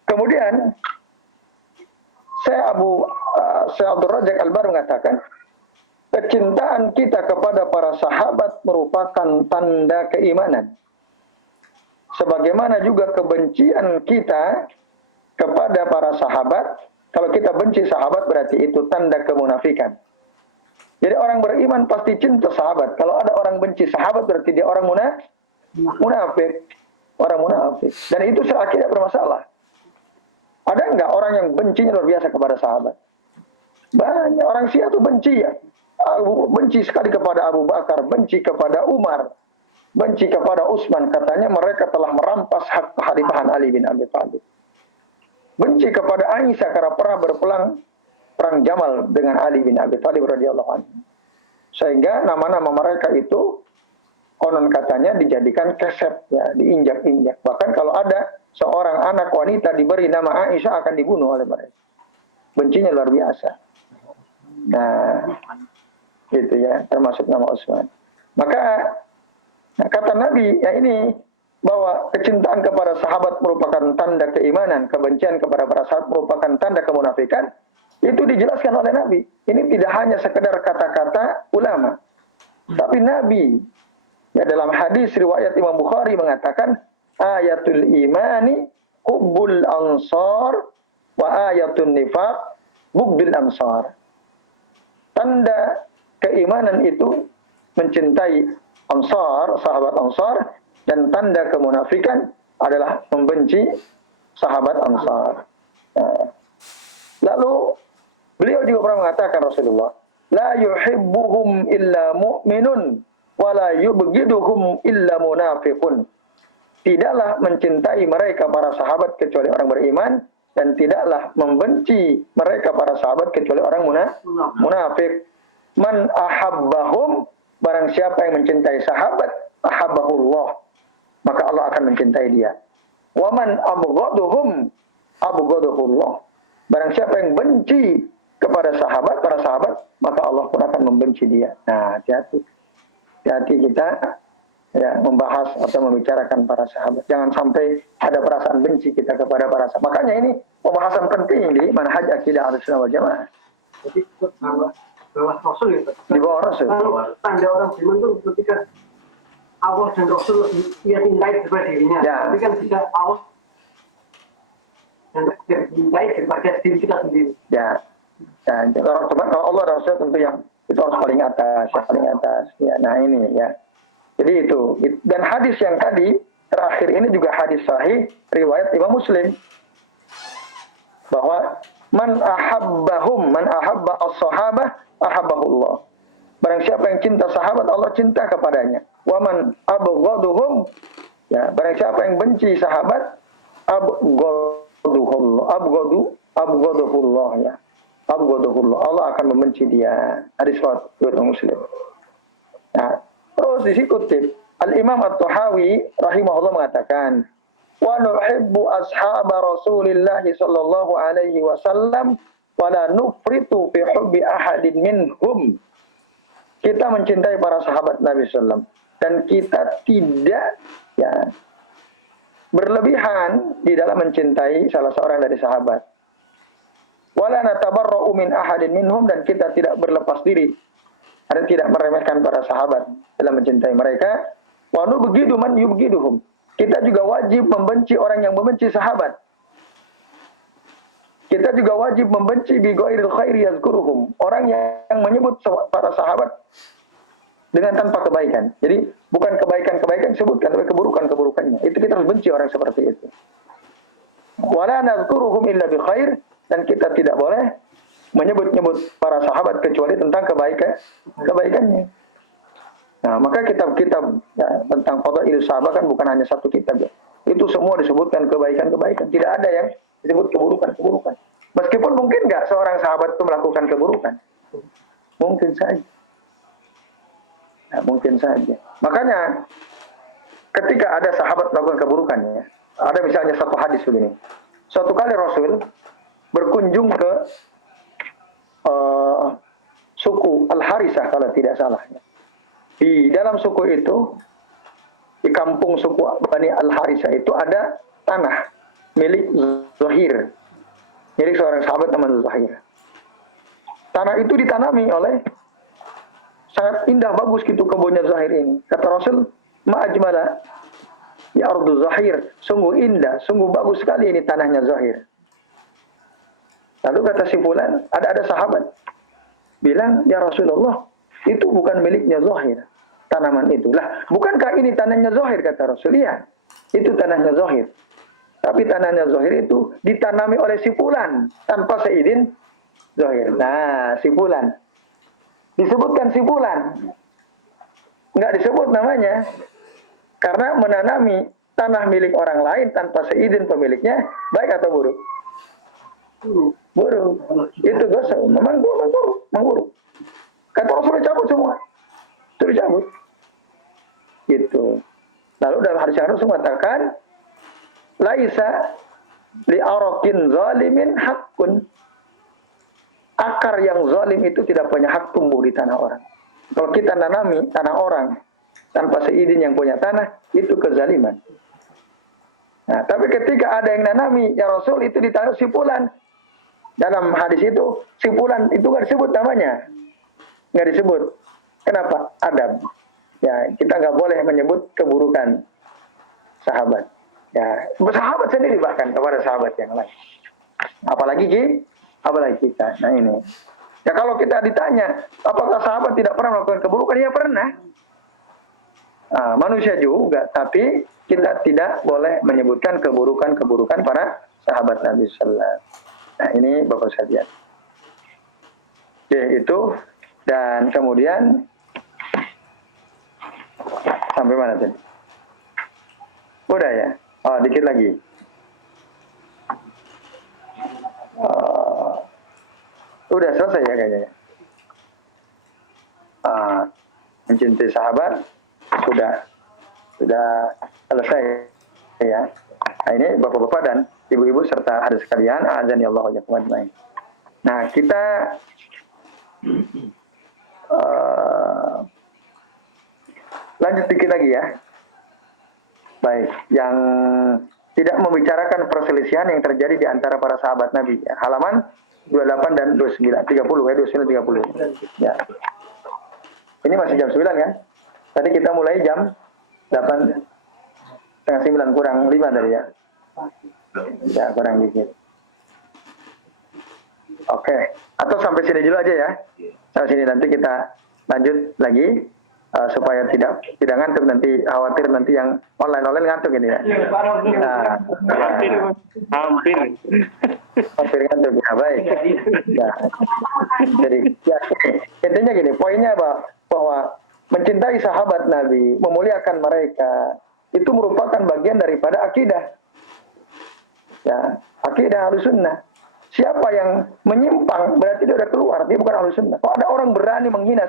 kemudian Syekh Abdul Razak Al-Bar mengatakan, kecintaan kita kepada para sahabat merupakan tanda keimanan. Sebagaimana juga kebencian kita kepada para sahabat, kalau kita benci sahabat berarti itu tanda kemunafikan. Jadi orang beriman pasti cinta sahabat. Kalau ada orang benci sahabat berarti dia orang munafik. Orang munafik. Dan itu seakhirnya bermasalah. Ada enggak orang yang bencinya luar biasa kepada sahabat? Banyak orang Syiah itu benci ya. Benci sekali kepada Abu Bakar, benci kepada Umar, benci kepada Utsman. Katanya mereka telah merampas hak kekhalifahan Ali bin Abi Thalib. Benci kepada Aisyah karena pernah perang Jamal dengan Ali bin Abi Thalib radhiyallahu anhu. Sehingga nama-nama mereka itu konon katanya dijadikan keset ya, diinjak-injak. Bahkan kalau ada seorang anak wanita diberi nama Aisyah akan dibunuh oleh mereka. Bencinya luar biasa. Nah, gitu ya, termasuk nama Utsman. Maka kata Nabi ya ini bahwa kecintaan kepada sahabat merupakan tanda keimanan, kebencian kepada para sahabat merupakan tanda kemunafikan. Itu dijelaskan oleh Nabi. Ini tidak hanya sekedar kata-kata ulama. Tapi Nabi, ya dalam hadis riwayat Imam Bukhari mengatakan, ayatul imani hubbul ansar wa ayatul nifaq bughdul ansar. Tanda keimanan itu mencintai ansar, sahabat ansar, dan tanda kemunafikan adalah membenci sahabat ansar. Nah, lalu beliau juga pernah mengatakan Rasulullah, la yuhibbuhum illa mu'minun wa la yubghiduhum illa munafiqun. Tidaklah mencintai mereka para sahabat kecuali orang beriman dan tidaklah membenci mereka para sahabat kecuali orang munafik. Man ahabbahum, barang siapa yang mencintai sahabat, ahabbahullah, maka Allah akan mencintai dia. Wa man abghaduhum, abghadahullah, barang siapa yang benci kepada sahabat, para sahabat, maka Allah pun akan membenci dia. Nah, hati-hati. Hati-hati kita ya membahas atau membicarakan para sahabat. Jangan sampai ada perasaan benci kita kepada para sahabat. Makanya ini pembahasan penting di manhaj akidah Ahlussunnah wal Jamaah. Jadi bawah Rasul ya Pak? Di bawah Rasul. Kalau tanda orang beriman itu ketika Allah dan Rasul ia cintai daripada dirinya. Ya. Tapi kan bisa Allah dan cintai daripada diri kita sendiri. Ya. Dan kalau Allah dan Rasul tentu yang itu harus paling atas, paling atas. Ya, nah ini ya. Jadi itu. Dan hadis yang tadi terakhir ini juga hadis sahih riwayat Imam Muslim bahwa man ahabbahum, man ahabba as-sahabah ahabbahullah. Barang siapa yang cinta sahabat, Allah cinta kepadanya. Wa man abghaduhum, ya, barang siapa yang benci sahabat, abghadahullah, abghadahullah, ya. Abghadahullah, Allah akan membenci dia. Hadis riwayat Muslim. Nah, terus dikutip Al-Imam At-Tahawi rahimahullah mengatakan, wa nuhibbu ashab Rasulillah sallallahu alaihi wasallam wa la nufritu fi hubbi ahadin minhum. Kita mencintai para sahabat Nabi sallam dan kita tidak ya berlebihan di dalam mencintai salah seorang dari sahabat. Wa la natabarra'u min ahadin minhum, dan kita tidak berlepas diri, ada tidak meremehkan para sahabat dalam mencintai mereka. Wa nubghidu man yubghiduhum. Kita juga wajib membenci orang yang membenci sahabat. Kita juga wajib membenci bi ghairil khairi yazkuruhum, orang yang menyebut para sahabat dengan tanpa kebaikan. Jadi bukan kebaikan-kebaikan disebutkan, tapi keburukan-keburukannya. Itu kita harus benci orang seperti itu. Wala nazkuruhum illa bi khair, dan kita tidak boleh menyebut-nyebut para sahabat kecuali tentang kebaikannya. Nah, maka kitab-kitab ya, tentang fadailus sahabat kan bukan hanya satu kitab ya. Itu semua disebutkan kebaikan-kebaikan. Tidak ada yang disebut keburukan-keburukan. Meskipun mungkin nggak seorang sahabat itu melakukan keburukan. Mungkin saja. Nah, mungkin saja. Makanya ketika ada sahabat melakukan keburukan ya, ada misalnya satu hadis begini. Suatu kali Rasul berkunjung ke suku Al-Harisah kalau tidak salah. Di dalam suku itu, di kampung suku Bani Al-Harisah itu ada tanah milik Zuhair, milik seorang sahabat namanya Zuhair. Tanah itu ditanami oleh, sangat indah, bagus gitu kebunnya Zuhair ini. Kata Rasul, ma'ajmala ya ardu Zuhair, sungguh indah, sungguh bagus sekali ini tanahnya Zuhair. Lalu kata si fulan, ada sahabat bilang, ya Rasulullah, itu bukan miliknya Zuhair, tanaman itu. Lah, bukankah ini tanahnya Zuhair, kata Rasul? Iya, itu tanahnya Zuhair. Tapi tanahnya Zuhair itu ditanami oleh si fulan tanpa seizin Zuhair. Nah, si fulan. Disebutkan si fulan. Enggak disebut namanya. Karena menanami tanah milik orang lain tanpa seizin pemiliknya, baik atau buruk? Buruk. Itu dosa. Memang buruk. Kata Rasul cabut semua. Suruh cabut. Gitu. Lalu dalam hadis yang Rasul mengatakan, laisa li arakin zalimin haqqun. Akar yang zalim itu tidak punya hak tumbuh di tanah orang. Kalau kita nanami tanah orang tanpa seizin yang punya tanah, itu kezaliman. Nah, tapi ketika ada yang nanami, ya Rasul, itu di tanah si fulan. Dalam hadis itu, si fulan itu nggak disebut namanya. Nggak disebut. Kenapa? Adab. Ya, kita nggak boleh menyebut keburukan sahabat. Ya, sahabat sendiri bahkan kepada sahabat yang lain. Apalagi kita. Nah ini. Ya kalau kita ditanya, apakah sahabat tidak pernah melakukan keburukan? Ya pernah. Nah, manusia juga, tapi kita tidak boleh menyebutkan keburukan-keburukan para sahabat Nabi Sallallahu Alaihi Wasallam. Nah ini Bapak sekalian. Oke, itu. Dan kemudian sampai mana tadi? Udah ya? Oh, dikit lagi. Udah selesai ya kayaknya. Mencintai sahabat sudah selesai ya. Nah, ini bapak-bapak dan ibu-ibu serta hadirin sekalian, azan ya Allah wa yakum ajmain. Nah, kita lanjut dikit lagi ya. Baik, yang tidak membicarakan perselisihan yang terjadi di antara para sahabat Nabi ya. Halaman 28 dan 29, 30 ya, 29 30. Ya. Ini masih jam 9 kan? Tadi kita mulai jam 8:30 kurang 5 tadi ya. Ya, kurang dikit. Oke, atau sampai sini dulu aja ya. Sampai sini nanti kita lanjut lagi supaya tidak ngantuk, nanti khawatir nanti yang online ngantuk ini ya. Nah, hampir ngantuk ya, baik. Nah, jadi ya, intinya gini, poinnya bahwa mencintai sahabat Nabi, memuliakan mereka, itu merupakan bagian daripada akidah. Ya, akidah Ahlussunnah. Siapa yang menyimpang berarti dia udah keluar, dia bukan Ahlussunnah. Kalau ada orang berani menghina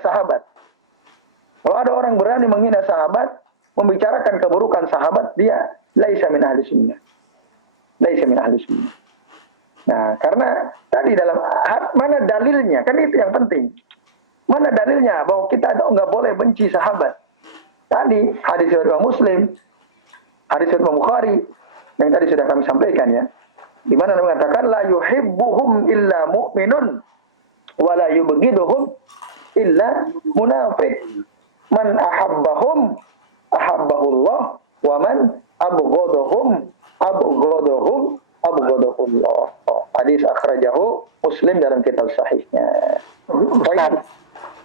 sahabat, membicarakan keburukan sahabat, dia laisa min ahli sunnah. Laisa min ahli sunnah. Nah, karena tadi dalam mana dalilnya? Kan itu yang penting. Mana dalilnya bahwa kita nggak boleh benci sahabat? Tadi hadis riwayat Muslim, hadis riwayat Bukhari yang tadi sudah kami sampaikan ya. Di mana Nabi mengatakan la yuhibbuhum illa mu'minun wa la yubghiduhum illa munafiq. Man ahabbahum ahabbahullah wa man abghadahum abghadahullah. Hadis akhrajahu Muslim dalam kitab sahihnya. Ustaz,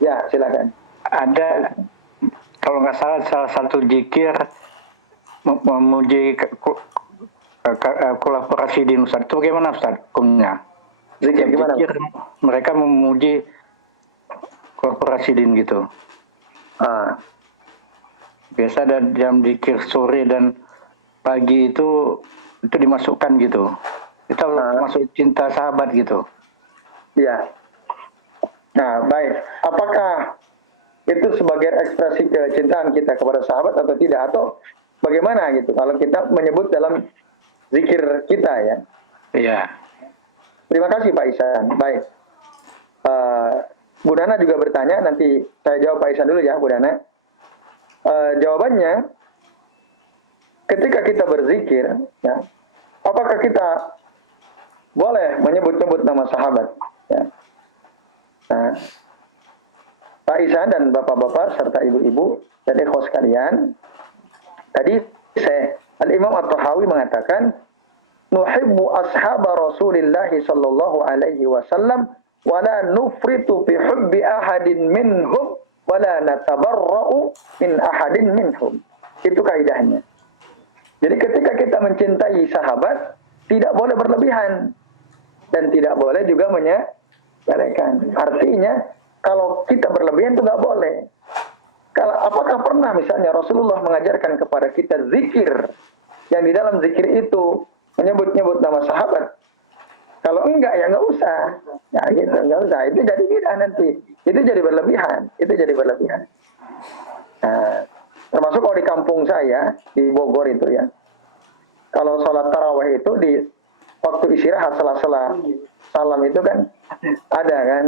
ya silakan. Ada kalau nggak salah satu zikir memuji kolaborasi di Ustaz. Itu bagaimana Ustaz hukumnya? Zikir gimana? Zikir, mereka memuji kolaborasi din gitu. Biasa ada jam zikir sore dan pagi itu dimasukkan gitu. Itu masuk cinta sahabat gitu. Iya. Nah, baik. Apakah itu sebagai ekspresi kecintaan kita kepada sahabat atau tidak? Atau bagaimana gitu? Kalau kita menyebut dalam zikir kita ya. Iya. Terima kasih Pak Ihsan. Baik. Bu Nana juga bertanya, nanti saya jawab Pak Ihsan dulu ya, Bu Nana. Jawabannya, ketika kita berzikir, ya, apakah kita boleh menyebut-nyebut nama sahabat? Ya. Nah, Pak Ihsan dan bapak-bapak serta ibu-ibu dan ikhwas sekalian, tadi Al-Imam At-Tahawi mengatakan, nuhibbu ashaba Rasulillah sallallahu alaihi wasallam wa la nufritu fi hubbi ahadin minhum wa la natabarra'u min ahadin minhum. Itu kaidahnya. Jadi ketika kita mencintai sahabat, tidak boleh berlebihan dan tidak boleh juga menyepelekan. Artinya kalau kita berlebihan itu nggak boleh. Apakah pernah misalnya Rasulullah mengajarkan kepada kita zikir yang di dalam zikir itu menyebut-nyebut nama sahabat? Kalau enggak ya enggak usah. Ya gitu, enggak usah. Itu jadi bid'ah nanti. Itu jadi berlebihan. Nah, termasuk kalau di kampung saya di Bogor itu ya. Kalau sholat tarawih itu di waktu istirahat sela-sela salam itu kan ada kan.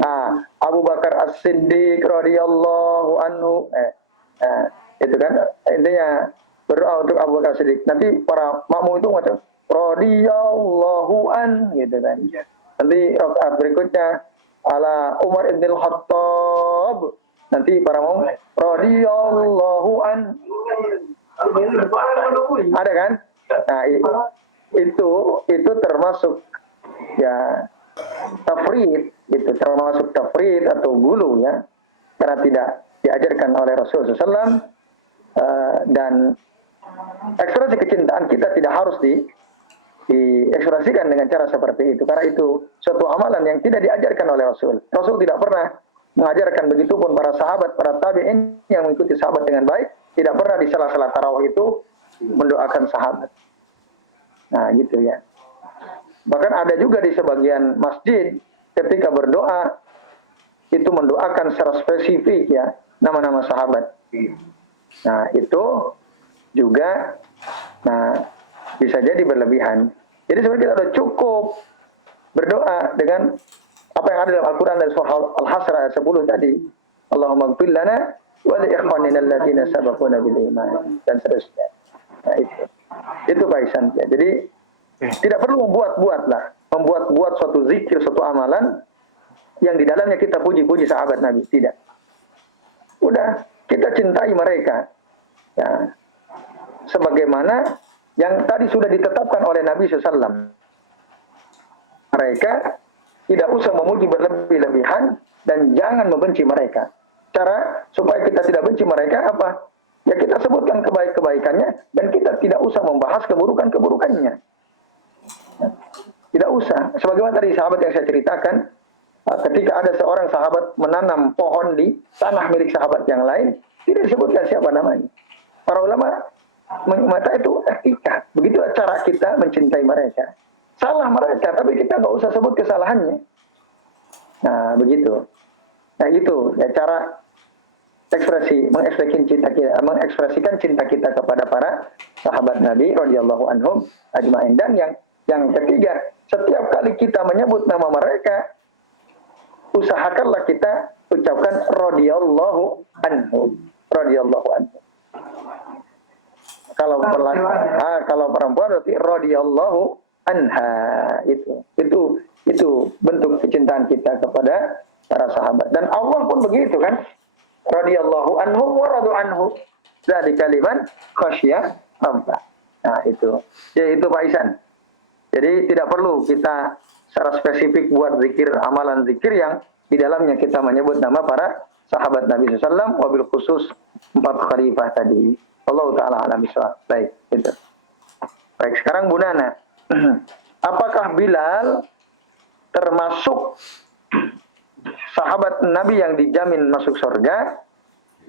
Nah, Abu Bakar As-Siddiq radhiyallahu anhu itu kan intinya berdoa untuk Abu Bakar As-Siddiq. Nanti para makmum itu ngomong radhiyallahu an gitu kan. Nanti rakaat berikutnya ala Umar ibn Khattab. Nanti para makmum radhiyallahu an. Ada kan? Nah, itu termasuk ya tafrid, itu termasuk tafrid atau gulu ya, karena tidak diajarkan oleh Rasulullah SAW. Dan ekspresi kecintaan kita tidak harus diekspresikan dengan cara seperti itu, karena itu suatu amalan yang tidak diajarkan oleh Rasul. Rasul tidak pernah mengajarkan, begitu pun para sahabat, para tabi'in yang mengikuti sahabat dengan baik, tidak pernah di sela-sela tarawih itu mendoakan sahabat. Nah gitu ya. Bahkan ada juga di sebagian masjid ketika berdoa itu mendoakan secara spesifik ya nama-nama sahabat. Nah itu juga bisa jadi berlebihan. Jadi sebenarnya kita sudah cukup berdoa dengan apa yang ada dalam Al-Quran dan surah Al-Hasr ayat 10 tadi. Allahumma ighfir lana wa li ikhwanina alladziina sabaquna bil iman dan seterusnya. Nah itu Pak Ihsan. Ya. Jadi tidak perlu membuat suatu zikir, suatu amalan yang di dalamnya kita puji-puji sahabat Nabi. Tidak. Udah, kita cintai mereka. Ya. Sebagaimana yang tadi sudah ditetapkan oleh Nabi SAW. Mereka tidak usah memuji berlebih-lebihan dan jangan membenci mereka. Cara supaya kita tidak benci mereka apa? Ya kita sebutkan kebaikannya dan kita tidak usah membahas keburukannya. Tidak usah. Sebagaimana tadi sahabat yang saya ceritakan, ketika ada seorang sahabat menanam pohon di tanah milik sahabat yang lain, tidak disebutkan siapa namanya. Para ulama mengatakan itu etika. Begitu cara kita mencintai mereka. Salah mereka, tapi kita nggak usah sebut kesalahannya. Nah, begitu. Nah, itu ya cara mengekspresikan cinta kita kepada para sahabat Nabi radhiyallahu anhum ajma'in. Dan yang ketiga, setiap kali kita menyebut nama mereka, usahakanlah kita ucapkan radhiyallahu anhu. Radhiyallahu anhu. Kalau perempuan berarti radhiyallahu anha. Itu bentuk kecintaan kita kepada para sahabat. Dan Allah pun begitu kan. Radhiyallahu anhu wa radu anhu. Dzalika liman khasyya rabbah. Nah, itu. Jadi itu Pak Ihsan. Jadi tidak perlu kita secara spesifik buat zikir, amalan zikir yang di dalamnya kita menyebut nama para sahabat Nabi SAW, wabil khusus 4 khalifah tadi. Allah Ta'ala alam bisawab. Baik, itu. Baik, sekarang Bu Nana. Apakah Bilal termasuk sahabat Nabi yang dijamin masuk surga?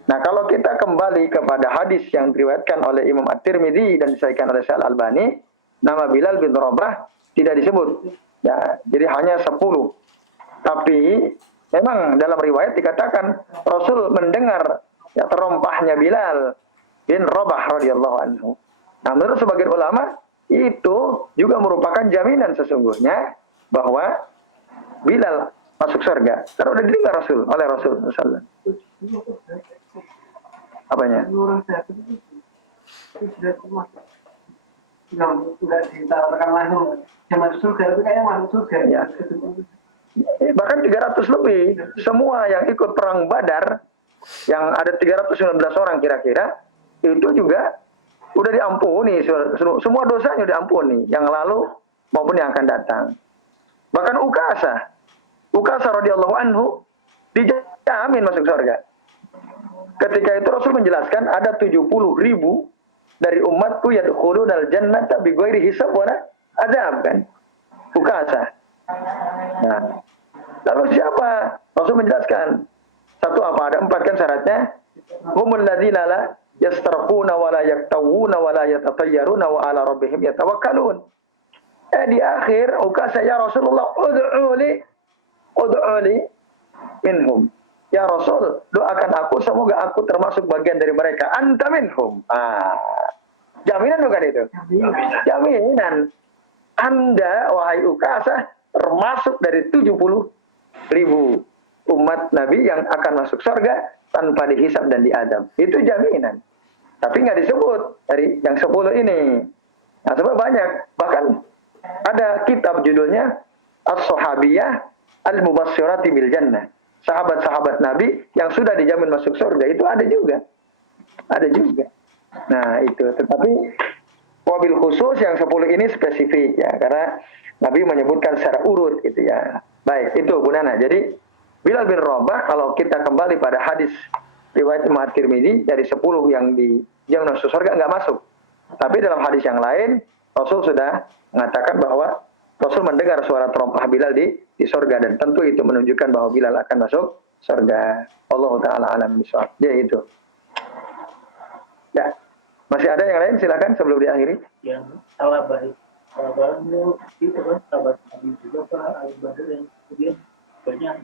Nah, kalau kita kembali kepada hadis yang diriwayatkan oleh Imam At-Tirmidzi dan disahihkan oleh Syekh Al-Albani, nama Bilal bin Rabah tidak disebut. Ya, jadi hanya 10. Tapi memang dalam riwayat dikatakan Rasul mendengar ya terompahnya Bilal bin Rabah radhiyallahu anhu. Nah, menurut sebagian ulama itu juga merupakan jaminan sesungguhnya bahwa Bilal masuk surga. Karena sudah didengar oleh Rasul sallallahu. Apanya? Orang sehat itu sudah masuk. Nggak ditawarkan langsung zaman surga itu kayaknya masuk surga. Ya. Bahkan 300 lebih. Semua yang ikut perang Badar yang ada 319 orang kira-kira itu juga udah diampuni, semua dosanya udah diampuni, yang lalu maupun yang akan datang. Bahkan Ukasah radhiyallahu anhu dijamin masuk surga. Ketika itu Rasul menjelaskan ada 70.000 dari umatku yadkhulunal jannata bighairi hisab wala adzab kan. Ukasah. Nah, lalu siapa? Rasul menjelaskan. Satu apa? Ada 4 kan syaratnya. Humul ladzina la yastarquna wa la yaktawuna wa la yatatayyaruna wa ala rabbihim yatawakkalun. Di akhir Ukasah, ya Rasulullah, ud'uli minhum. Ya Rasul, doakan aku semoga aku termasuk bagian dari mereka. Anta minhum. Jaminan bukan itu? Jaminan. Anda, wahai Ukasah, termasuk dari 70.000 umat Nabi yang akan masuk surga tanpa dihisab dan diadab. Itu jaminan. Tapi nggak disebut dari yang 10 ini. Nah, sebab banyak. Bahkan ada kitab judulnya As-Sahabiyah Al-Mubasyirati bil Jannah. Sahabat-sahabat Nabi yang sudah dijamin masuk surga itu ada juga. Ada juga. Nah, itu. Tetapi wabil khusus yang 10 ini spesifik ya, karena Nabi menyebutkan secara urut gitu ya. Baik, itu Bu Nana. Jadi Bilal bin Rabah kalau kita kembali pada hadis riwayat Imam At-Tirmidzi dari 10 yang dijamin masuk surga enggak masuk. Tapi dalam hadis yang lain Rasul sudah mengatakan bahwa Rasul mendengar suara terompah Bilal di surga, dan tentu itu menunjukkan bahwa Bilal akan masuk surga. Allah Ta'ala alam bisawab. Ya itu. Ya. Masih ada yang lain? Silakan sebelum diakhiri. Yang salah baik. Baru itu kan sahabat Nabi juga Pak Ali Badr yang kemudian banyak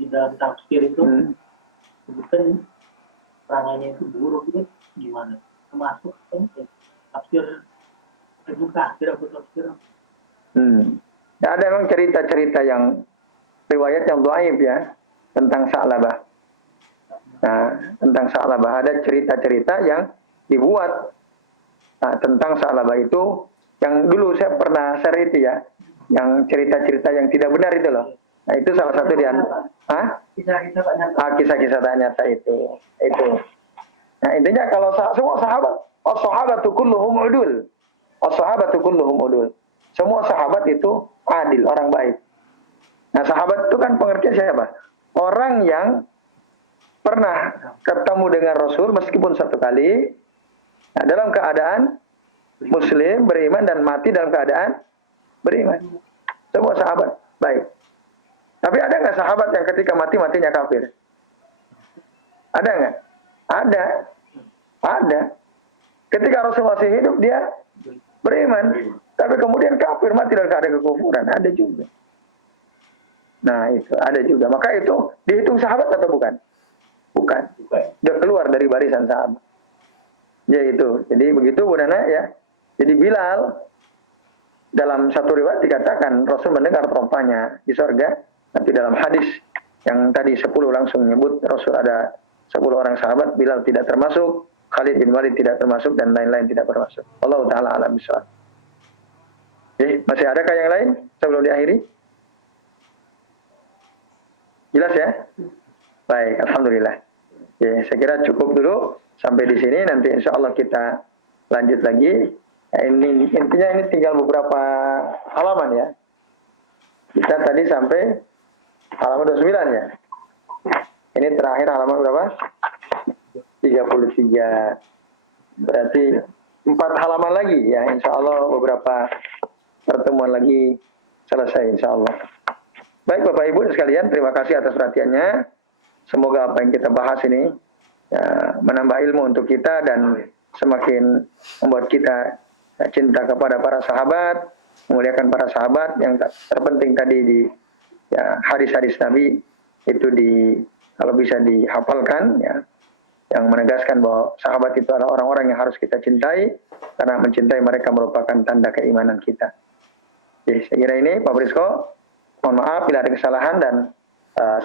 di dalam tafsir itu sebutkan perangannya itu buruk itu gimana? Termasuk kan tafsir Ibnu Katsir atau tafsir. Ya, ada memang cerita-cerita yang riwayat yang dhaif ya tentang Sa'labah. Nah, tentang Sa'labah ada cerita-cerita yang dibuat tentang Sa'labah itu yang dulu saya pernah share itu ya, yang cerita-cerita yang tidak benar itu loh. Nah, itu salah satu di Kisah-kisah tak nyata. kisah-kisah tak nyata itu. Nah, intinya kalau semua sahabat, as-sahabatu kulluhum udul. As-sahabatu kulluhum udul. Semua sahabat itu adil, orang baik. Nah, sahabat itu kan pengertian siapa? Orang yang pernah ketemu dengan Rasul meskipun satu kali, nah, dalam keadaan Muslim, beriman dan mati dalam keadaan beriman. Semua sahabat baik. Tapi ada nggak sahabat yang ketika matinya kafir? Ada nggak? Ada. Ketika Rasul masih hidup dia beriman, tapi kemudian kafir mati dalam keadaan kekufuran. Ada juga. Nah itu ada juga. Maka itu dihitung sahabat atau bukan? Bukan. Dia keluar dari barisan sahabat. Ya itu. Jadi begitu Bu Nana ya. Jadi Bilal dalam satu riwayat dikatakan Rasul mendengar trompanya di surga. Nanti dalam hadis yang tadi 10 langsung menyebut Rasul ada 10 orang sahabat, Bilal tidak termasuk, Khalid bin Walid tidak termasuk, dan lain-lain tidak termasuk. Allah Ta'ala alam bisawab. Oke, masih adakah yang lain sebelum diakhiri? Jelas ya? Baik, Alhamdulillah. Oke, saya kira cukup dulu sampai di sini. Nanti insya Allah kita lanjut lagi. Ya, intinya ini tinggal beberapa halaman ya. Kita tadi sampai halaman 29 ya. Ini terakhir halaman berapa? 33. Berarti 4 halaman lagi ya. Insya Allah beberapa pertemuan lagi selesai insya Allah. Baik Bapak Ibu sekalian, terima kasih atas perhatiannya. Semoga apa yang kita bahas ini ya, menambah ilmu untuk kita dan semakin membuat kita cinta kepada para sahabat, memuliakan para sahabat. Yang terpenting tadi di ya, hadis-hadis Nabi itu kalau bisa dihafalkan ya, yang menegaskan bahwa sahabat itu adalah orang-orang yang harus kita cintai karena mencintai mereka merupakan tanda keimanan kita. Jadi saya kira ini Pak Frisko, mohon maaf bila ada kesalahan dan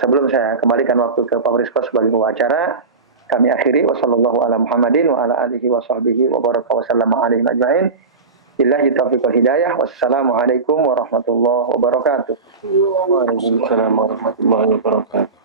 sebelum saya kembalikan waktu ke Pak Frisko sebagai pembicara, kami akhiri wasallallahu ala Muhammadin wa ala alihi wa sahbihi wa baraka wa sallama alaihi ajma'in. Billahi taufiq wal hidayah. Wassalamualaikum warahmatullahi wabarakatuh. Waalaikumsalam warahmatullahi wabarakatuh.